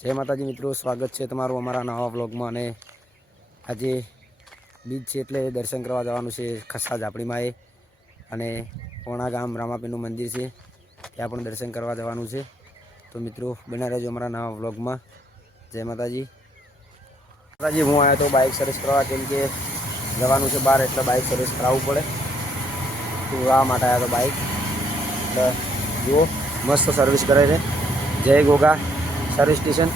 जय माताजी मित्रों, स्वागत है तमारू अमरा नवा व्लॉग में। अने आज बीज है एटले दर्शन करवा जवानुं छे खस्सा झापड़ी में अने पोणा गाम रामापीरनुं मंदिर है त्यां पण दर्शन करवा जवानुं छे। तो मित्रों बने रहेजो अमरा नवा व्लॉग में। जय माताजी। माताजी हूँ आया तो बाइक सर्विस करवा केम के जवानुं छे बहार एटले बाइक सर्विस कराववुं पड़े तो आ माटे आया तो बाइक एटले जुओ मस्त सर्विस करे छे। जय गोगा सर्विस स्टेशन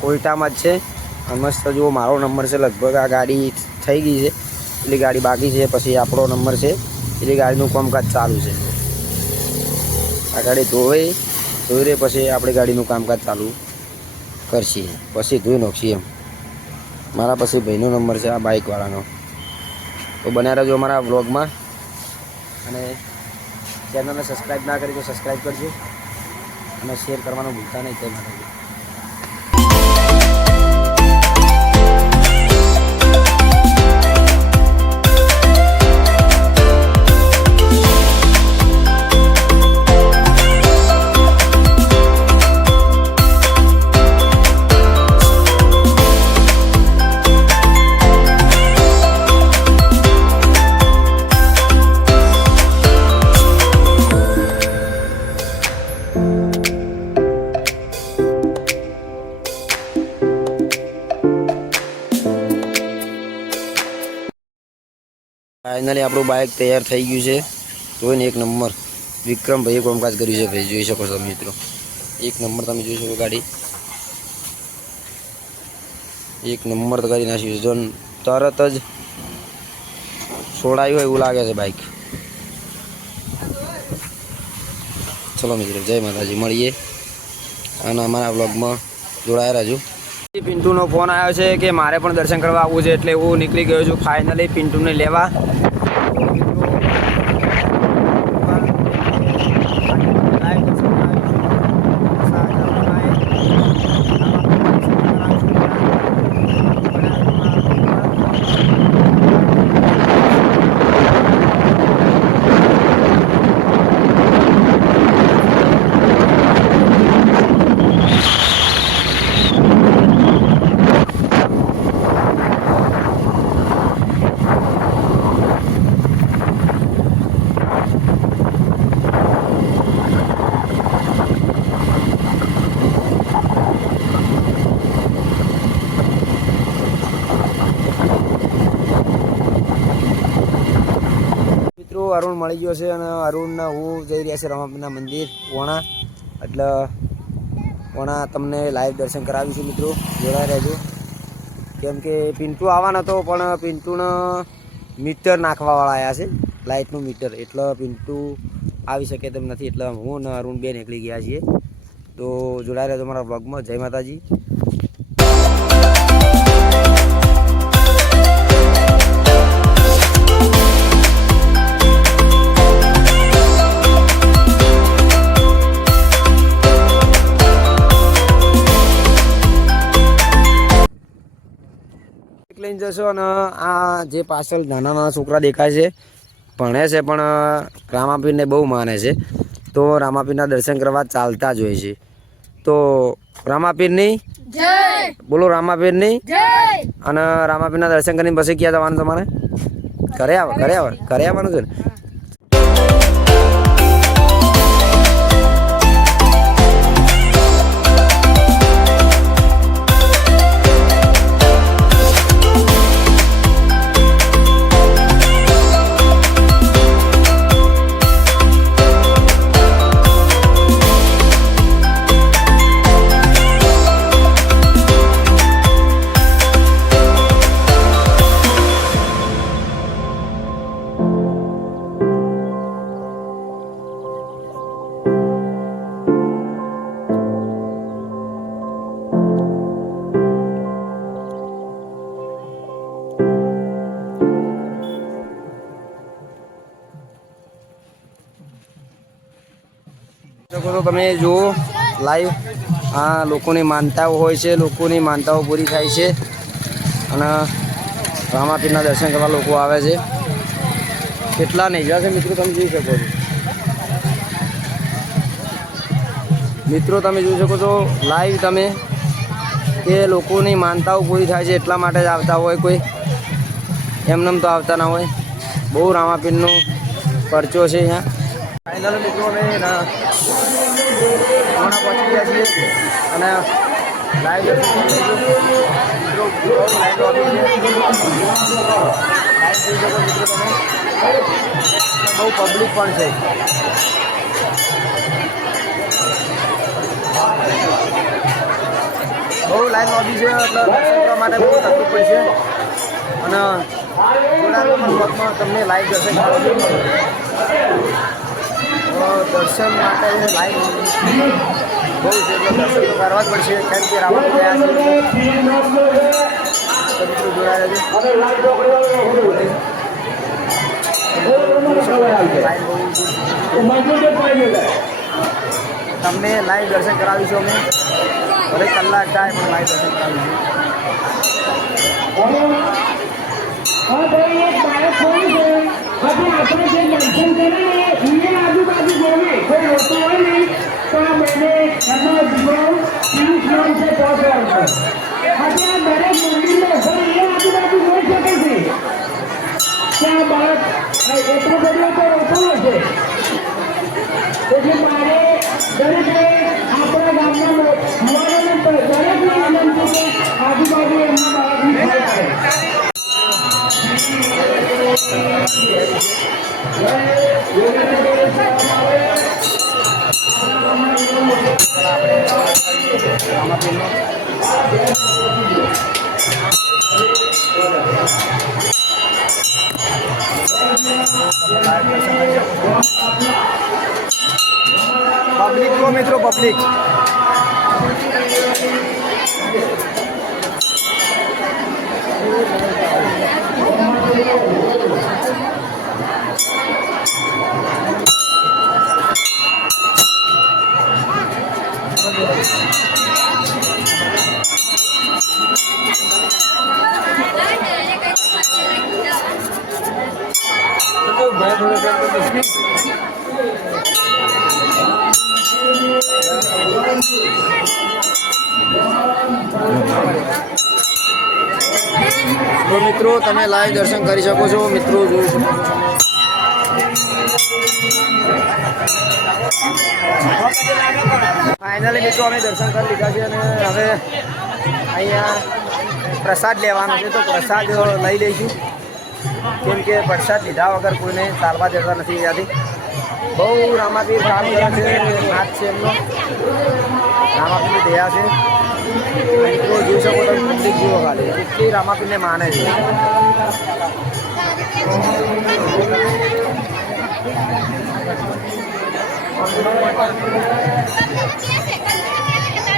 कोयटा में है। मस्त जो मारो नंबर से लगभग आ गाड़ी थी गई है एटली गाड़ी बाकी है पछी आपणो नंबर है एटली गाड़ीनुं कामकाज चालू है। आ गाड़ी धोई रे पछी आपणी गाड़ीनुं कामकाज चालू करशी पछी धोई नाखशी एम। मारा पछी भाईनो नंबर है आ बाइकवाळानो। तो बन्या रहेजो अमारा व्लॉग में अने चेनल ने सब्सक्राइब ना करी तो सब्सक्राइब करजो अने शेर करवानुं भूलता नहीं। जय माताजी। फाइनली आपणुं बाइक तैयार थई गयुं छे। जोईने एक नंबर विक्रम भाई कामकाज कर्युं छे। भाई जोई शको छो मित्रों, एक नंबर तमे जोई शको। गाड़ी एक नंबर तो करी नाख्युं छे। जो तरत ज छोड़ाई होय एवुं लागे छे बाइक। चलो मित्रों जय माताजी, मळीए अने अमारा व्लॉग में जोड़ाया रहेजो। पिंटू नो फोन आयो छे कि मारे पण दर्शन करवा आववुं छे एटले हूँ निकली गयो छुं फाइनली पिंटू ने लेवा। अरुण मळी गयो छे अने अरुण हूँ जई रह्या छे रामापीरना मंदिर वोणा एटले वोणा तमने लाइव दर्शन करावीशुं। मित्रों जोड़ाई रहेजो केम के पिंटू आववानो हतो पण पिंटूने मीटर नाखवावाळा आव्या छे लाइटनुं मीटर एटले पिंटू आवी शके तेम नथी एटले हूँ अने अरुण बे निकળી गया छीए। तो जोड़ाई रहेजो अमारा व्लॉग में। जय माताजी। लईने जशो अने आ जे पाछळ नाना नाना छोकरा देखाय छे भणे छे पण रामापीरने बहु माने छे। तो रामापीरना दर्शन करवा चालता ज होय छे। तो रामापीरनी जय बोलो, रामापीरनी जय। अने रामापीरना दर्शन करीने पछी क्यां जवानुं तमारे? घरे आववानुं छे ने? तो तमे जो लाइव आ लोकोनी मानताओ होय छे, लोकोनी मानताओ पूरी थाय छे अने रामापीरना दर्शन करवा लोको आवे छे। કેટલા નહીં જશે મિત્રો, તમે જોઈ શકો છો। મિત્રો તમે જોઈ શકો છો લાઈવ, તમે કે લોકોની માનતાઓ પૂરી થાય છે એટલા માટે જ આવતા હોય, કોઈ એમનેમ તો આવતા ના હોય. બહુ રામાપીરનો પરચો છે અહીંયા. ફાઇનલ મિત્રો અમે પહોંચી ગયા છીએ અને લાઈવ મિત્રો બહુ લાઈવ આવી છે. લાઈવ જોઈ શકો મિત્રો તમે, બહુ પબ્લિક પણ છે. બહુ લાઈન લોબી છે એટલે દર્શન કરવા માટે બહુ તકલીફ પડશે અને તમને લાઈવ દર્શન કરાવજો. દર્શન માટે લાઈવ બહુ છે એટલે દર્શન તો કરવા જ પડશે, કેમ કે રાવણ ગયા છે મિત્રો જોડાયા છે. તમને લાઈવ દર્શન કરાવીશું અમે, ભલે કલાક થાય પણ લાઈવ દર્શન કરાવીશું. આજુબાજુ જોવે કોઈ હોતો હોય નહીં તો આ બેને એમનો દીકરો 30 કિલોમીટર પહોંચવાનો છે. આજે આ દરેક મંદિરમાં હોય એ આજુબાજુ જોઈ શકે છે કે આ બાળક એટલો બધો તો હોતો છે. એટલે મારે દરેકે આપણા ગામના યુવાનોને દરેકને વિનંતી કે આજુબાજુ એમના બાળકની ખબર કરે. પબ્લિક કો મિત્રો પબ્લિક તો મિત્રો તમે લાઈવ દર્શન કરી શકો છો. મિત્રો જોઈ શકો છો ફાઇનલી મિત્રો અમે દર્શન કરી લીધા છે અને હવે અહીંયા પ્રસાદ લેવાનો છે, તો પ્રસાદ લઈ લઈશું, કેમ કે પ્રસાદ લીધા વગર કોઈને ચાલવા દેતા નથી. ત્યાંથી બહુ રામાપીર કામ કરે છે, નાથ છે એમનો, રામાપીરની દયા છે. મિત્રો જોઈ શકો તમે, પબ્લિક જુઓ ખાલી કેટલી રામાપીરને માને છે.